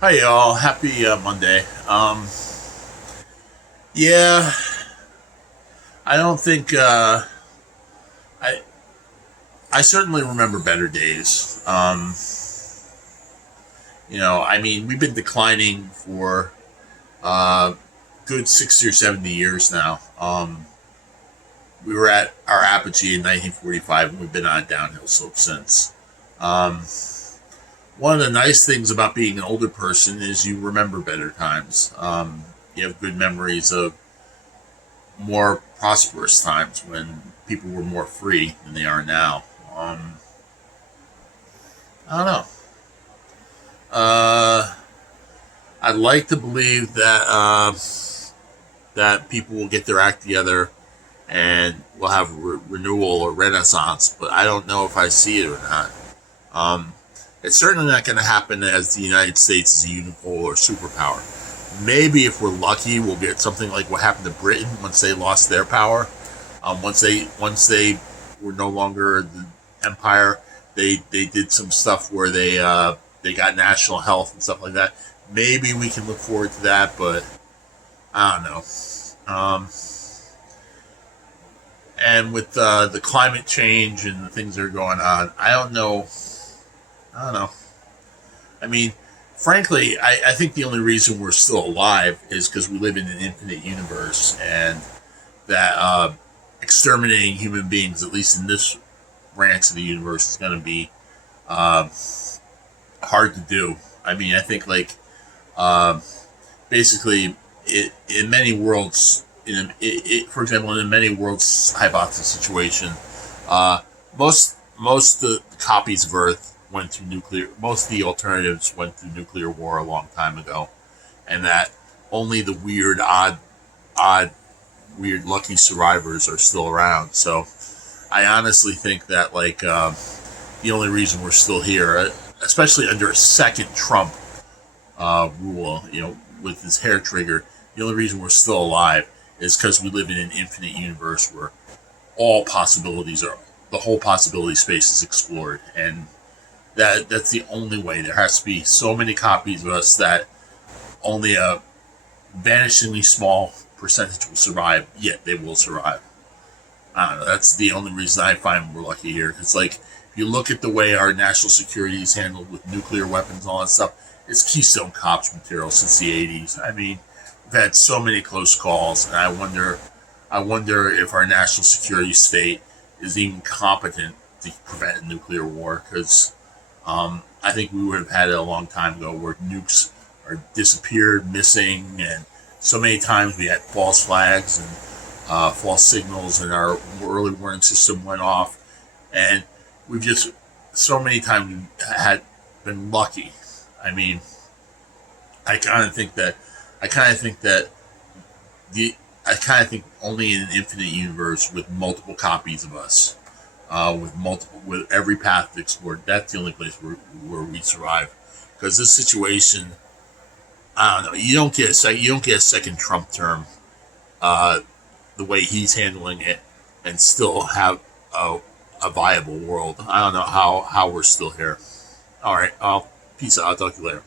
Hi y'all, happy Monday. Yeah, I don't think I I certainly remember better days. I mean, we've been declining for uh, good 60 or 70 years now. We were at our apogee in 1945, and we've been on a downhill slope since. Um, One of the nice things about being an older person is you remember better times. You have good memories of more prosperous times when people were more free than they are now. I don't know. Uh, I'd like to believe that people will get their act together and we'll have renewal or renaissance, but I don't know if I see it or not. Um, it's certainly not going to happen as the United States is a unipolar superpower. Maybe if we're lucky, we'll get something like what happened to Britain once they lost their power. Once they were no longer the empire, they did some stuff where they got national health and stuff like that. Maybe we can look forward to that, but I don't know. Um, and with the climate change and the things that are going on, I don't know. I don't know. I mean, frankly, I think the only reason we're still alive is because we live in an infinite universe, and that exterminating human beings, at least in this branch of the universe, is going to be uh, hard to do. I mean, I think like uh, basically, in many worlds, for example, in many worlds hypothesis situation, uh, most the copies of Earth went through nuclear. Most of the alternatives went through nuclear war a long time ago, and that only the odd, weird, lucky survivors are still around. So, I honestly think that the only reason we're still here, especially under a second Trump rule, with his hair trigger, the only reason we're still alive is because we live in an infinite universe where all possibilities are the whole possibility space is explored, and that's the only way. There has to be so many copies of us that only a vanishingly small percentage will survive, yet they will survive. I don't know. That's the only reason I find we're lucky here. It's like if you look at the way our national security is handled with nuclear weapons and all that stuff, it's Keystone Cops material since the '80s. I mean, we've had so many close calls, and I wonder if our national security state is even competent to prevent a nuclear war. Because I think we would have had it a long time ago, where nukes are disappeared, missing, and so many times we had false flags and false signals, and our early warning system went off, and we've just so many times had been lucky. I mean, I kind of think that I kind of think that the I kind of think only in an infinite universe with multiple copies of us, with every path explored, that's the only place where we survive. Because this situation, I don't know, you don't get a second Trump term, uh, the way he's handling it, and still have a viable world. I don't know how we're still here. All right, peace out. I'll talk to you later.